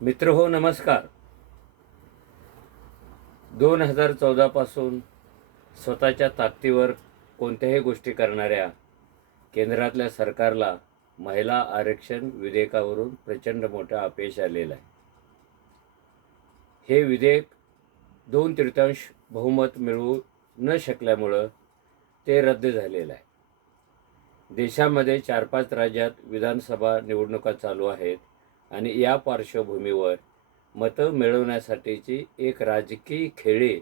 मित्र हो नमस्कार. 2014 पासून स्वतःच्या ताकदीवर कोणत्याही गोष्टी करणाऱ्या केंद्रातल्या सरकारला महिला आरक्षण विधेयकावरून प्रचंड मोठं अपयश आलेलं आहे. हे विधेयक 2/3 बहुमत मिळवू न शकल्यामुळं ते रद्द झालेलं आहे. देशामध्ये 4-5 राज्यात विधानसभा निवडणुका चालू आहेत आणि या पार्श्वभूमीवर मतं मिळवण्यासाठीची एक राजकीय खेळी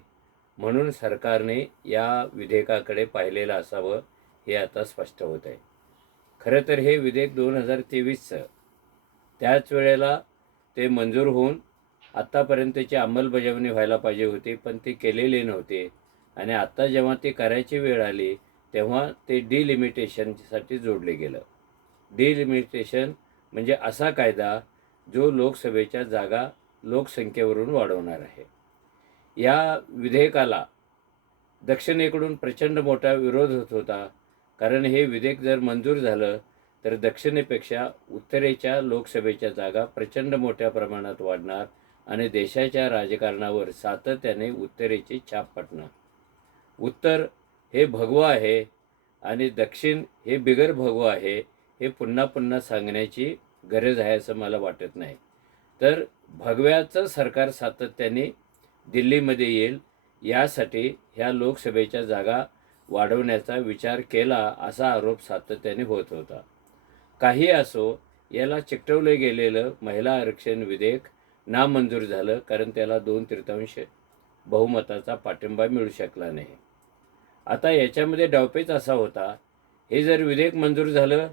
म्हणून सरकारने या विधेयकाकडे पाहिलेलं असावं हे आता स्पष्ट होत आहे. खरं तर हे विधेयक 2023चं त्याच वेळेला ते मंजूर होऊन आत्तापर्यंतची अंमलबजावणी व्हायला पाहिजे होती, पण ती केलेली नव्हती. आणि आत्ता जेव्हा ती करायची वेळ आली तेव्हा ते डिलिमिटेशनसाठी जोडले गेलं. डिलिमिटेशन म्हणजे असा कायदा जो लोकसभेच्या जागा लोकसंख्येवरून वाढवणार आहे. या विधेयकाला दक्षिणेकडून प्रचंड मोठा विरोध होत होता, कारण हे विधेयक जर मंजूर झालं तर दक्षिणेपेक्षा उत्तरेच्या लोकसभेच्या जागा प्रचंड मोठ्या प्रमाणात वाढणार आणि देशाच्या राजकारणावर सातत्याने उत्तरेची छाप पडणार. उत्तर हे भगवं आहे आणि दक्षिण हे बिगर भगवं आहे, हे पुन्हा पुन्हा सांगण्याची गरज आहे असं मला वाटत नाही. तर भगव्याचं सरकार सातत्याने दिल्लीमध्ये येईल यासाठी ह्या लोकसभेच्या जागा वाढवण्याचा विचार केला असा आरोप सातत्याने होत होता. काही असो, याला चिकटवले गेलेलं महिला आरक्षण विधेयक नामंजूर झालं, कारण त्याला 2/3 बहुमताचा पाठिंबा मिळू शकला नाही. आता याच्यामध्ये डावपेच असा होता, हे जर विधेयक मंजूर झालं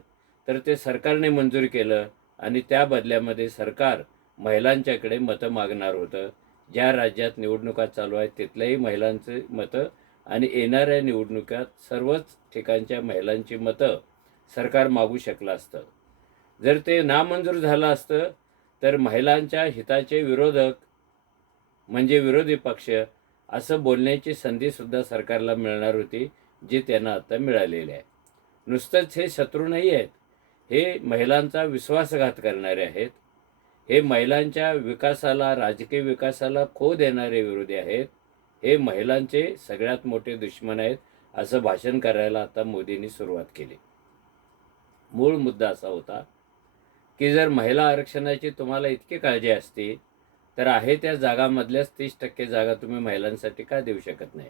तर ते सरकारने मंजूर केलं आणि त्या बदल्यामध्ये सरकार महिलांच्याकडे मतं मागणार होतं. ज्या राज्यात निवडणुका चालू आहेत तिथल्याही महिलांचे मतं आणि येणाऱ्या निवडणुकात सर्वच ठिकाणच्या महिलांची मतं सरकार मागू शकलं असतं. जर ते नामंजूर झालं असतं तर महिलांच्या हिताचे विरोधक म्हणजे विरोधी पक्ष असं बोलण्याची संधीसुद्धा सरकारला मिळणार होती, जी त्यांना आता मिळालेली आहे. नुसतंच हे शत्रू नाही आहेत, हे महिलांचा विश्वासघात करणारे आहेत. हे महिलांच्या विकासाला, राजकीय विकासाला खो देणारे विरोधी आहेत. हे महिलांचे सगळ्यात मोठे दुश्मन आहेत असं भाषण करायला आता मोदींनी सुरुवात केली. मूळ मुद्दा असा होता की जर महिला आरक्षणाची तुम्हाला इतकी काळजी असती तर आहे त्या जागामधल्याच 30% जागा तुम्ही महिलांसाठी का देऊ शकत नाही?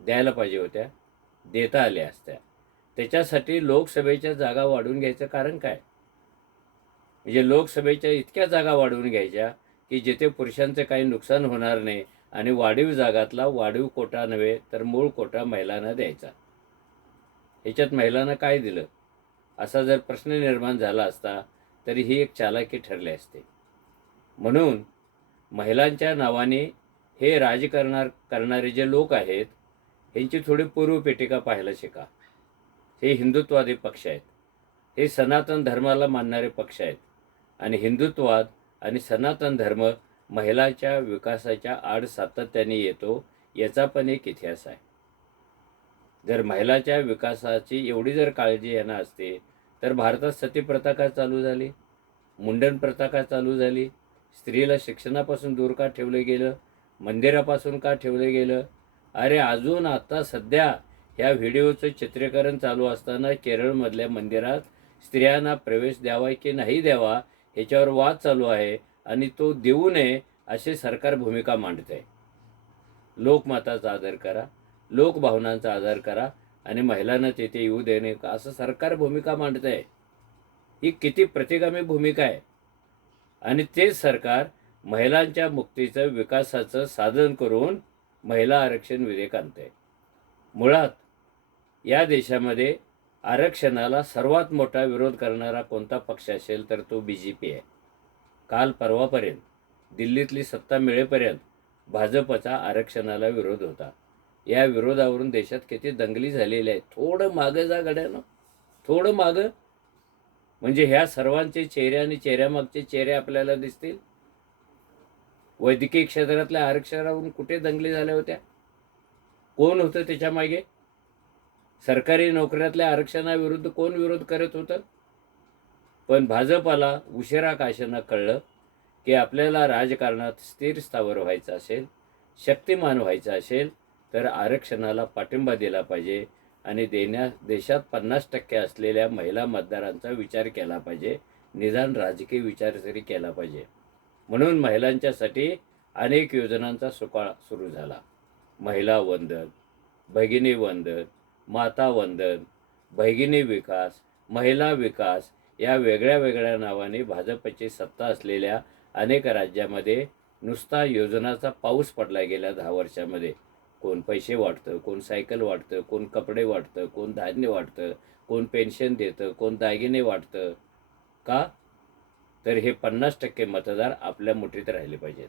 द्यायला पाहिजे होत्या, देता आल्या असत्या. त्याच्यासाठी लोकसभेच्या जागा वाढवून घ्यायचं कारण काय? म्हणजे लोकसभेच्या इतक्या जागा वाढवून घ्यायच्या की जिथे पुरुषांचं काही नुकसान होणार नाही आणि वाढीव जागातला वाढीव कोटा नव्हे तर मूळ कोटा महिलांना द्यायचा. ह्याच्यात महिलांना काय दिलं असा जर प्रश्न निर्माण झाला असता तरी ही एक चालाकी ठरली असते. म्हणून महिलांच्या नावाने हे करणारे जे लोक आहेत ह्यांची थोडी पूर्वपेटिका पाहायला शिका. हे हिंदुत्ववादी पक्ष आहेत, हे सनातन धर्माला मानणारे पक्ष आहेत आणि हिंदुत्ववाद आणि सनातन धर्म महिलांच्या विकासाच्या आड सातत्याने येतो, याचा पण एक इतिहास आहे. जर महिलाच्या विकासाची एवढी जर काळजी यांना असते तर भारतात सती प्रथा का चालू झाली, मुंडन प्रथा का चालू झाली, स्त्रीला शिक्षणापासून दूर का ठेवलं गेलं, मंदिरापासून का ठेवलं गेलं? अरे अजून आता सध्या ह्या व्हिडिओचं चित्रीकरण चालू असताना केरळमधल्या मंदिरात स्त्रियांना प्रवेश द्यावा की नाही द्यावा ह्याच्यावर वाद चालू आहे आणि तो देऊ नये अशी सरकार भूमिका मांडत आहे. लोकमताचा आदर करा, लोकभावनांचा आदर करा आणि महिलांना तिथे येऊ देणे का असं सरकार भूमिका मांडत आहे. ही किती प्रतिगामी भूमिका आहे. आणि तेच सरकार महिलांच्या मुक्तीचं, विकासाचं साधन करून महिला आरक्षण विधेयक आणतंय. मुळात या देशामध्ये आरक्षणाला सर्वात मोठा विरोध करणारा कोणता पक्ष असेल तर तो BJP आहे. काल परवापर्यंत दिल्लीतली सत्ता मिळेपर्यंत भाजपचा आरक्षणाला विरोध होता. या विरोधावरून देशात किती दंगली झालेल्या आहेत. थोडं मागं जा गड्यानं, थोडं मागं, म्हणजे ह्या सर्वांचे चेहरे आणि चेहऱ्यामागचे चेहरे आपल्याला दिसतील. वैद्यकीय क्षेत्रातल्या आरक्षणावरून कुठे दंगली झाल्या होत्या? कोण होतं त्याच्या मागे? सरकारी नोकऱ्यातल्या आरक्षणाविरुद्ध कोण विरोध करत होतं? पण भाजपाला उशिरा का अशांना कळलं की आपल्याला राजकारणात स्थिर स्थावर व्हायचं असेल, शक्तिमान व्हायचं असेल, तर आरक्षणाला पाठिंबा दिला पाहिजे आणि देशात 50% असलेल्या महिला मतदारांचा विचार केला पाहिजे, निदान राजकीय विचार तरी केला पाहिजे. म्हणून महिलांच्यासाठी अनेक योजनांचा सुकाळ सुरू झाला. महिला वंदन, भगिनी वंदन, माता वंदन, भगिनी विकास, महिला विकास या वेगळ्या वेगळ्या नावाने भाजपची सत्ता असलेल्या अनेक राज्यामध्ये नुसता योजनाचा पाऊस पडला गेल्या 10 वर्षामध्ये. कोण पैसे वाटतं, कोण सायकल वाटतं, कोण कपडे वाटतं, कोण धान्य वाटतं, कोण पेन्शन देतं, कोण दागिने वाटतं. का? तर हे 50% मतदार आपल्या मुठीत राहिले पाहिजेत.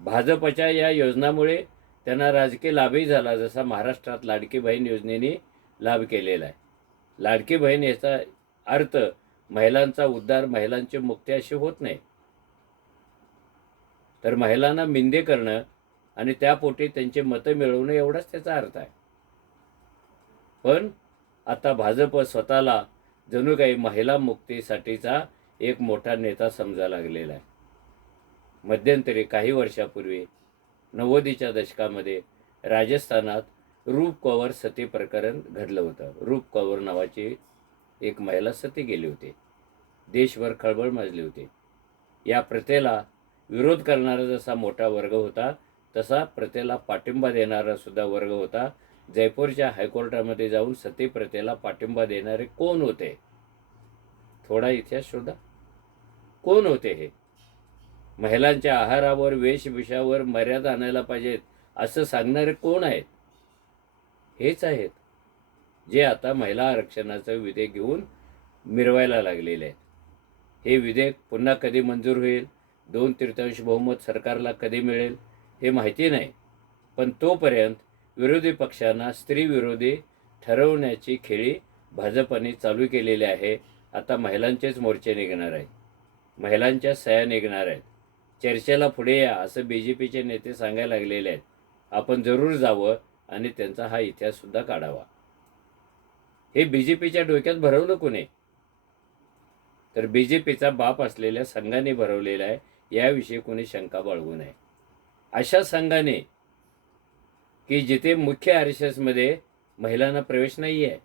भाजपच्या या योजनामुळे त्यांना राजकीय लाभही झाला, जसा महाराष्ट्रात लाडकी बहीण योजनेने लाभ केलेला आहे. लाडकी बहीण याचा अर्थ महिलांचा उद्धार, महिलांची मुक्ती अशी होत नाही, तर महिलांना मिंदे करणं आणि त्यापोटी त्यांचे मतं मिळवणं एवढाच त्याचा अर्थ आहे. पण आता भाजप स्वतःला जणू काही महिला मुक्तीसाठीचा एक मोठा नेता समजायला लागलेला आहे. मध्यंतरी काही वर्षापूर्वी 90च्या दशकामध्ये राजस्थानात रूप कौर सती प्रकरण घडलं होतं. रूप कौर नावाची एक महिला सती गेली होती. देशभर खळबळ माजली होती. या प्रथेला विरोध करणारा जसा मोठा वर्ग होता, तसा प्रथेला पाठिंबा देणारा सुद्धा वर्ग होता. जयपूरच्या हायकोर्टामध्ये जाऊन सती प्रथेला पाठिंबा देणारे कोण होते? थोडा इतिहास शोधा. कोण होते हे? महिलांच्या आहारावर, वेशभूषावर मर्यादा आणायला पाहिजेत असं सांगणारे कोण आहेत? हेच आहेत जे आता महिला आरक्षणाचं विधेयक घेऊन मिरवायला लागलेले आहेत. हे विधेयक पुन्हा कधी मंजूर होईल, 2/3 बहुमत सरकारला कधी मिळेल हे माहिती नाही. पण तोपर्यंत विरोधी पक्षांना स्त्रीविरोधी ठरवण्याची खेळी भाजपने चालू केलेली आहे. आता महिलांचेच मोर्चे निघणार आहेत, महिलांच्या सह्या निघणार आहेत. चर्चेला पुढे या असं BJPचे नेते सांगायला लागलेले आहेत. आपण जरूर जावं आणि त्यांचा हा इतिहाससुद्धा काढावा. हे BJPच्या डोक्यात भरवलं कोणी? तर BJPचा बाप असलेल्या संघाने भरवलेला आहे. याविषयी कोणी शंका बाळगू नये. अशा संघाने की जिथे मुख्य RSSमध्ये महिलांना प्रवेश नाही आहे,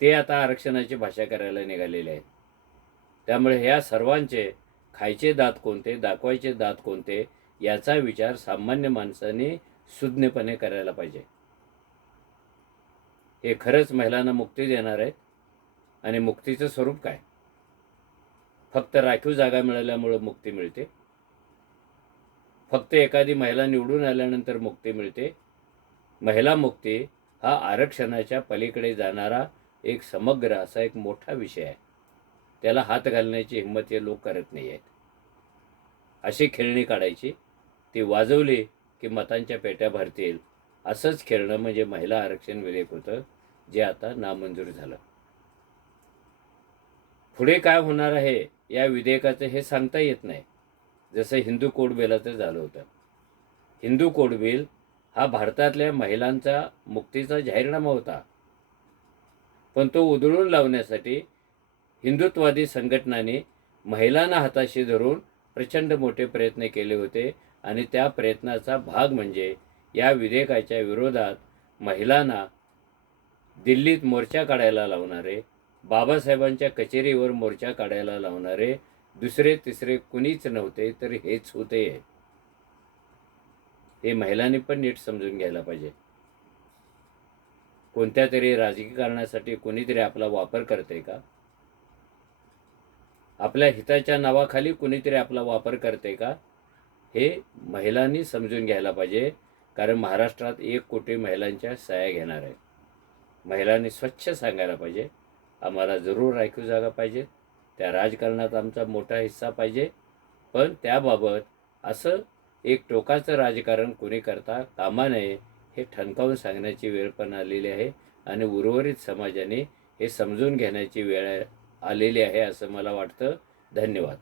ते आता आरक्षणाची भाषा करायला निघालेले आहेत. त्यामुळे ह्या सर्वांचे खायचे दात कोणते, दाखवायचे दात कोणते, याचा विचार सामान्य माणसाने सुज्ञपणे करायला पाहिजे. हे खरंच महिलांना मुक्ती देणार आहेत आणि मुक्तीचं स्वरूप काय? फक्त राखीव जागा मिळाल्यामुळं मुक्ती मिळते? फक्त एखादी महिला निवडून आल्यानंतर मुक्ती मिळते? महिला मुक्ती हा आरक्षणाच्या पलीकडे जाणारा एक समग्र असा एक मोठा विषय आहे. त्याला हात घालण्याची हिंमत हे लोक करत नाही आहेत. अशी खेळणी काढायची, ती वाजवली की मतांच्या पेट्या भरतील, असंच खेळणं म्हणजे महिला आरक्षण विधेयक होतं, जे आता नामंजूर झालं. पुढे काय होणार आहे या विधेयकाचं हे सांगता येत नाही. जसं हिंदू कोड बिलाचं झालं होतं. हिंदू कोड बिल हा भारतातल्या महिलांचा मुक्तीचा जाहीरनामा होता, पण तो उधळून लावण्यासाठी हिंदुत्ववादी संघटनांनी महिलांना हाताशी धरून प्रचंड मोठे प्रयत्न केले होते. आणि त्या प्रयत्नाचा भाग म्हणजे या विधेयकाच्या विरोधात महिलांना दिल्लीत मोर्चा काढायला लावणारे, बाबासाहेबांच्या कचेरीवर मोर्चा काढायला लावणारे दुसरे तिसरे कुणीच नव्हते, तर हेच होते. हे महिलांनी पण नीट समजून घ्यायला पाहिजे. कोणत्या तरी राजकीय कारणासाठी कोणीतरी आपला वापर करते का? आपल्या हिताच्या नावाखाली कोणीतरी आपला वापर करते का? हे महिलांनी समजून घ्यायला पाहिजे. कारण महाराष्ट्रात 1 कोटी महिलांच्या सह्या घेणार आहेत. महिलांनी स्वच्छ सांगायला पाहिजे, आम्हाला जरूर राखीव जागा पाहिजे, त्या राजकारणात आमचा मोठा हिस्सा पाहिजे. पण त्याबाबत असं एक टोकाचं राजकारण कोणी करता कामा नये हे ठणकावून सांगण्याची वेळ पण आलेली आहे. आणि उर्वरित समाजाने हे समजून घेण्याची वेळ आलेली आहे असं मला वाटतं. धन्यवाद.